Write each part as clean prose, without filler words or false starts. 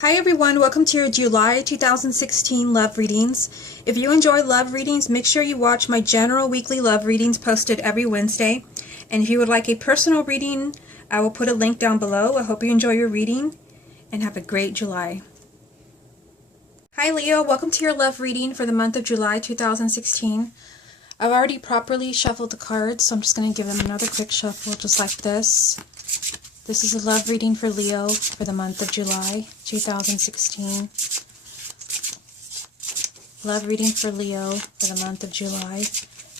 Hi everyone, welcome to your July 2016 love readings. If you enjoy love readings, make sure you watch my general weekly love readings posted every Wednesday. And if you would like a personal reading, I will put a link down below. I hope you enjoy your reading and have a great July. Hi Leo, welcome to your love reading for the month of July 2016. I've already properly shuffled the cards, so I'm just going to give them another quick shuffle just like this. This is a love reading for Leo for the month of July 2016. Love reading for Leo for the month of July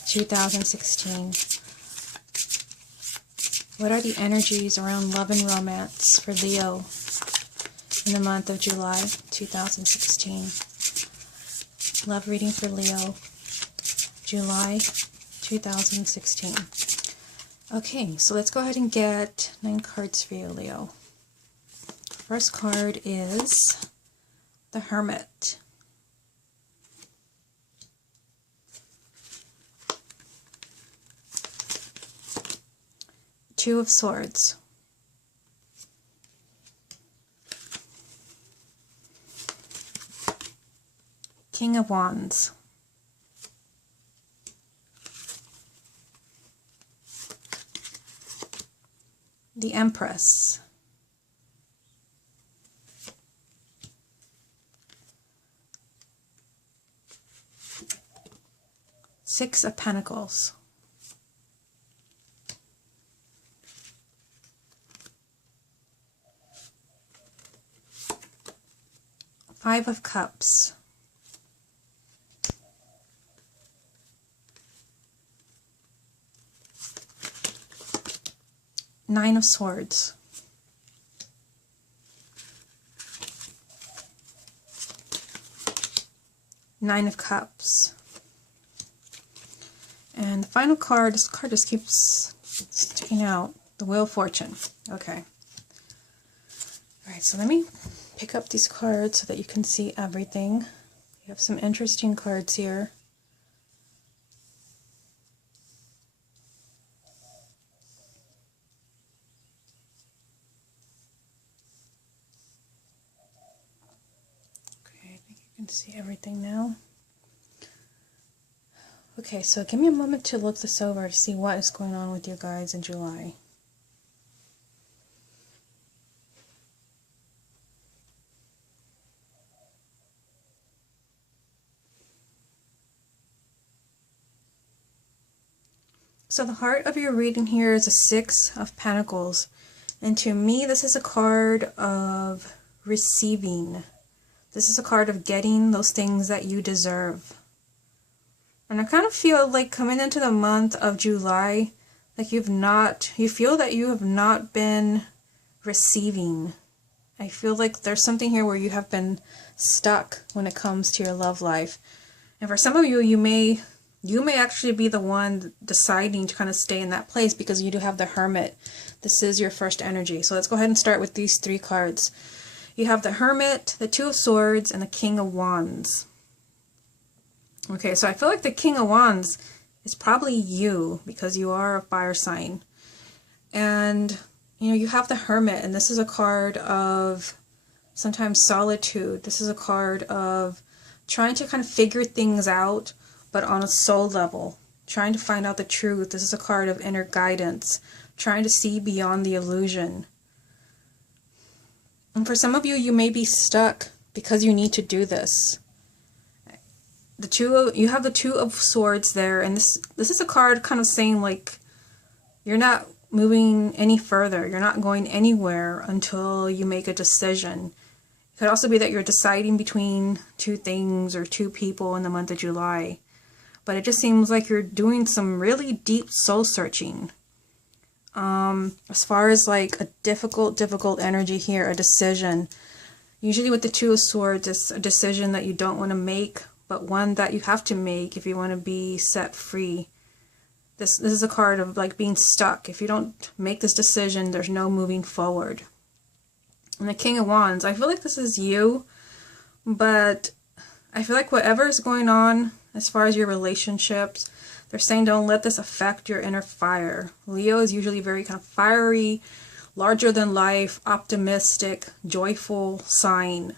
2016. What are the energies around love and romance for Leo in the month of July 2016? Love reading for Leo, July 2016. Okay, so let's go ahead and get 9 cards for you, Leo. First card is the Hermit. Two of Swords. King of Wands. The Empress. Six of Pentacles. Five of Cups. Nine of Swords. Nine of Cups. And the final card, this card just keeps sticking out, the Wheel of Fortune. Okay. Alright, so let me pick up these cards so that you can see everything. You have some interesting cards here. Okay, I think you can see everything now. Okay, so give me a moment to look this over to see what is going on with you guys in July. So the heart of your reading here is a Six of Pentacles. And to me, this is a card of receiving. This is a card of getting those things that you deserve. And I kind of feel like coming into the month of July, like you feel that you have not been receiving. I feel like there's something here where you have been stuck when it comes to your love life. And for some of you, you may actually be the one deciding to kind of stay in that place because you do have the Hermit. This is your first energy. So let's go ahead and start with these 3 cards. You have the Hermit, the Two of Swords, and the King of Wands. Okay, so I feel like the King of Wands is probably you because you are a fire sign. And, you know, you have the Hermit, and this is a card of sometimes solitude. This is a card of trying to kind of figure things out, but on a soul level. Trying to find out the truth. This is a card of inner guidance. Trying to see beyond the illusion. And for some of you, you may be stuck because you need to do this. You have the Two of Swords there, and this is a card kind of saying like you're not moving any further. You're not going anywhere until you make a decision. It could also be that you're deciding between 2 things or 2 people in the month of July. But it just seems like you're doing some really deep soul searching. As far as like a difficult energy here, a decision. Usually with the Two of Swords, it's a decision that you don't want to make, but one that you have to make if you want to be set free. This is a card of like being stuck. If you don't make this decision, there's no moving forward. And the King of Wands, I feel like this is you, but I feel like whatever is going on as far as your relationships, they're saying don't let this affect your inner fire. Leo is usually very kind of fiery, larger than life, optimistic, joyful sign.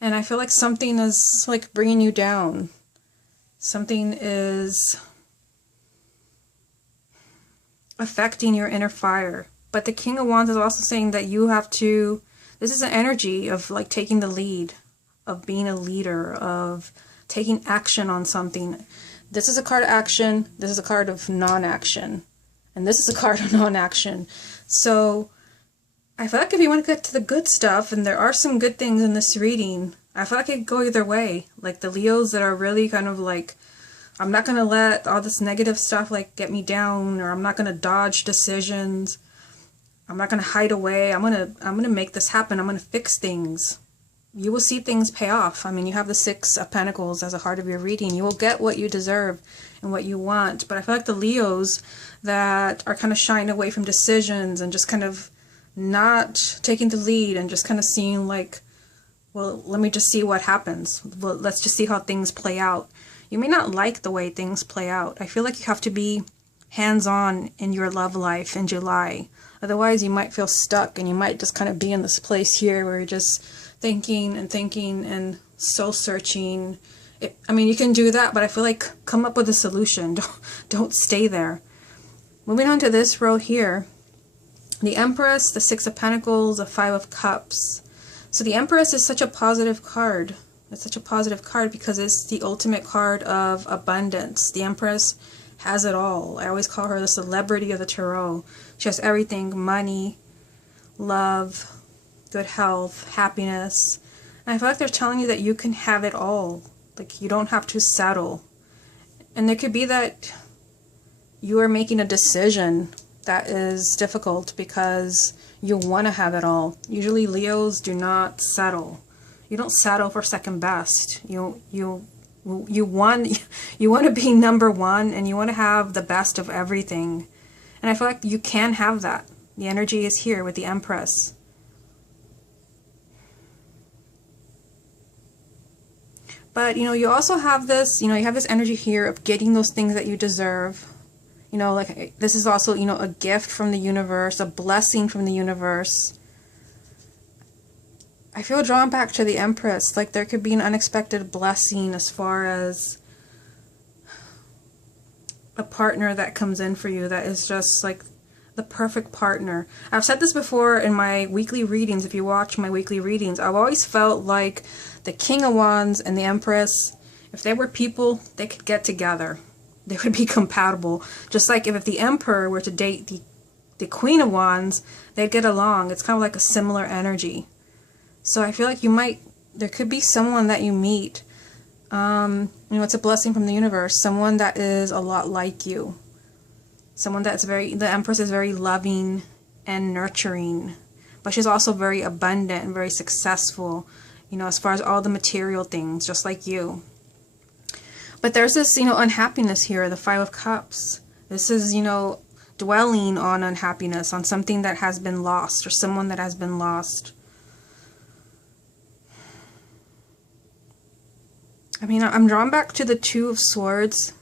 And I feel like something is like bringing you down. Something is affecting your inner fire. But the King of Wands is also saying that you have to, this is an energy of like taking the lead, of being a leader, of taking action on something. This is a card of action, this is a card of non-action, and this is a card of non-action. So I feel like if you want to get to the good stuff, and there are some good things in this reading, I feel like it could go either way. Like the Leos that are really kind of like, I'm not going to let all this negative stuff like get me down, or I'm not going to dodge decisions. I'm not going to hide away. I'm going to make this happen. I'm going to fix things. You will see things pay off. I mean, you have the Six of Pentacles as a heart of your reading. You will get what you deserve and what you want. But I feel like the Leos that are kind of shying away from decisions and just kind of not taking the lead and just kind of seeing like, well, let me just see what happens. Well, let's just see how things play out. You may not like the way things play out. I feel like you have to be hands-on in your love life in July. Otherwise, you might feel stuck and you might just kind of be in this place here where you're just thinking and soul searching. I mean, you can do that, but I feel like come up with a solution. Don't stay there. Moving on to this row here. The Empress, the Six of Pentacles, the Five of Cups. So the Empress is such a positive card. It's such a positive card because it's the ultimate card of abundance. The Empress has it all. I always call her the celebrity of the tarot. She has everything: money, love, good health, happiness. And I feel like they're telling you that you can have it all. Like, you don't have to settle. And there could be that you are making a decision that is difficult because you want to have it all. Usually Leos do not settle. You don't settle for second best. You want to be number one, and you want to have the best of everything. And I feel like you can have that. The energy is here with the Empress. But, you know, you also have this, you know, you have this energy here of getting those things that you deserve. You know, like, this is also, you know, a gift from the universe, a blessing from the universe. I feel drawn back to the Empress. Like, there could be an unexpected blessing as far as a partner that comes in for you that is just, like, the perfect partner. I've said this before in my weekly readings. If you watch my weekly readings, I've always felt like the King of Wands and the Empress, if they were people, they could get together. They would be compatible. Just like if the Emperor were to date the Queen of Wands, they'd get along. It's kind of like a similar energy. So I feel like there could be someone that you meet. You know, it's a blessing from the universe. Someone that is a lot like you. Someone that's the Empress is very loving and nurturing. But she's also very abundant and very successful, you know, as far as all the material things, just like you. But there's this, you know, unhappiness here, the Five of Cups. This is, you know, dwelling on unhappiness, on something that has been lost, or someone that has been lost. I mean, I'm drawn back to the Two of Swords.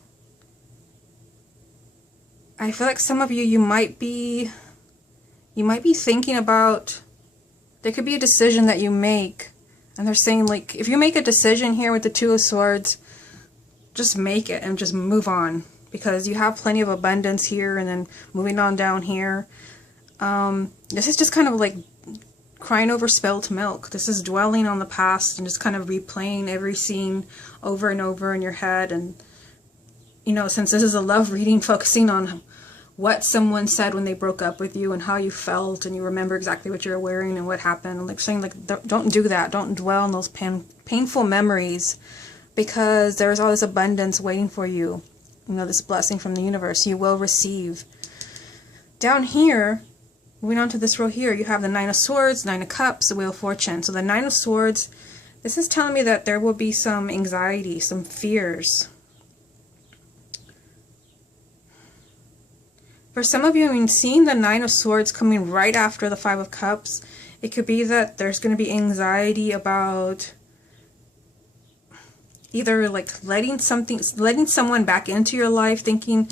I feel like some of you, you might be thinking about, there could be a decision that you make, and they're saying, like, if you make a decision here with the Two of Swords, just make it and just move on, because you have plenty of abundance here. And then moving on down here, this is just kind of like crying over spilled milk. This is dwelling on the past and just kind of replaying every scene over and over in your head. And, you know, since this is a love reading, focusing on what someone said when they broke up with you and how you felt, and you remember exactly what you were wearing and what happened, like saying, like, don't do that. Don't dwell on those painful memories, because there is all this abundance waiting for you. You know, this blessing from the universe you will receive. Down here, moving on to this row here, you have the Nine of Swords, Nine of Cups, the Wheel of Fortune. So the Nine of Swords, this is telling me that there will be some anxiety, some fears. For some of you, I mean, seeing the Nine of Swords coming right after the Five of Cups, it could be that there's going to be anxiety about either like letting someone back into your life, thinking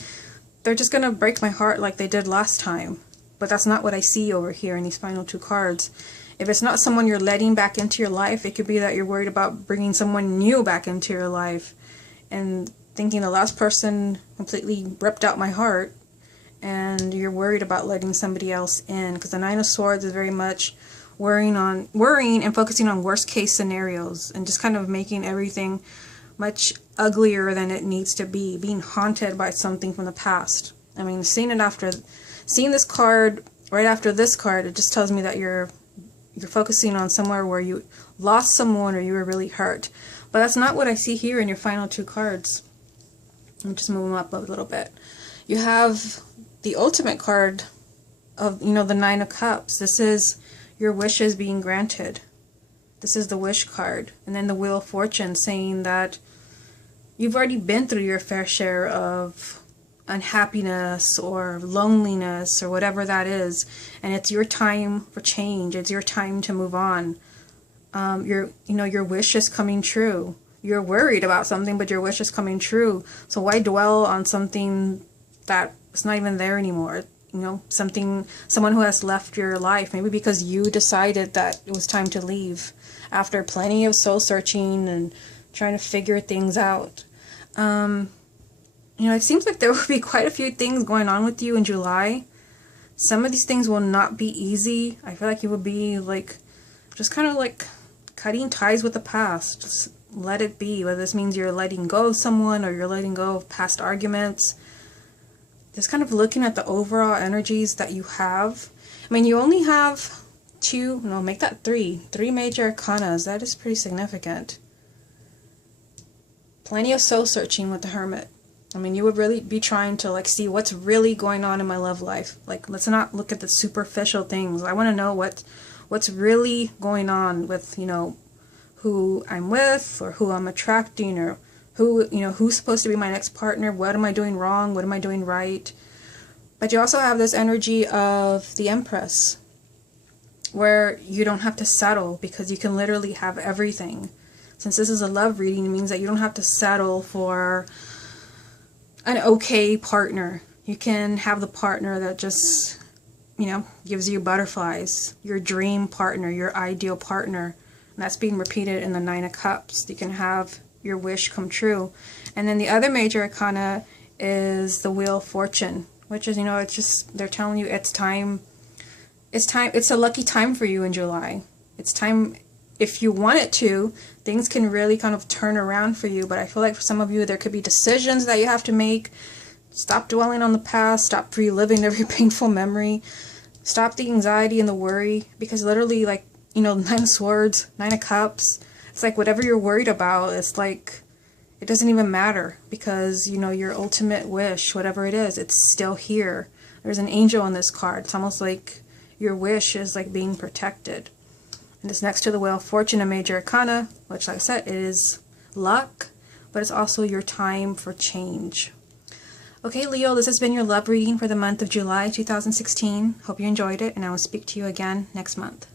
they're just going to break my heart like they did last time. but that's not what I see over here in these final two cards. If it's not someone you're letting back into your life, it could be that you're worried about bringing someone new back into your life and thinking the last person completely ripped out my heart, and you're worried about letting somebody else in, because the Nine of Swords is very much worrying and focusing on worst case scenarios and just kind of making everything much uglier than it needs to be, being haunted by something from the past. I mean, seeing this card right after this card, it just tells me that you're focusing on somewhere where you lost someone or you were really hurt. But that's not what I see here in your final two cards. Let me just move them up a little bit. You have the ultimate card of, the Nine of Cups. This is your wishes being granted. This is the wish card. And then the Wheel of Fortune, saying that you've already been through your fair share of unhappiness or loneliness or whatever that is, and it's your time for change. It's your time to move on. Your wish is coming true. You're worried about something, but your wish is coming true. So why dwell on something that is not even there anymore? Someone who has left your life, maybe because you decided that it was time to leave after plenty of soul searching and trying to figure things out. It seems like there will be quite a few things going on with you in July. Some of these things will not be easy. I feel like you will be just kind of like cutting ties with the past. Just let it be. Whether this means you're letting go of someone or you're letting go of past arguments. Just kind of looking at the overall energies that you have. I mean, you only have make that three major arcanas. That is pretty significant. Plenty of soul searching with the Hermit. I mean, you would really be trying to see what's really going on in my love life. Let's not look at the superficial things. I want to know what's really going on with, who I'm with or who I'm attracting, or who's supposed to be my next partner. What am I doing wrong? What am I doing right? But you also have this energy of the Empress, where you don't have to settle because you can literally have everything. Since this is a love reading, it means that you don't have to settle for an okay partner. You can have the partner that just, gives you butterflies. Your dream partner, your ideal partner. And that's being repeated in the Nine of Cups. You can have your wish come true. And then the other major arcana is the Wheel of Fortune, which is, it's just, they're telling you it's time. It's a lucky time for you in July. It's time, if you want it to, things can really kind of turn around for you. But I feel like for some of you, there could be decisions that you have to make. Stop dwelling on the past. Stop reliving every painful memory. Stop the anxiety and the worry. Because literally, Nine of Swords, Nine of Cups, it's like whatever you're worried about, it's like it doesn't even matter. Because, your ultimate wish, whatever it is, it's still here. There's an angel on this card. It's almost like your wish is being protected. And it's next to the Wheel of Fortune, a major arcana, which, like I said, it is luck, but it's also your time for change. Okay, Leo, this has been your love reading for the month of July 2016. Hope you enjoyed it, and I will speak to you again next month.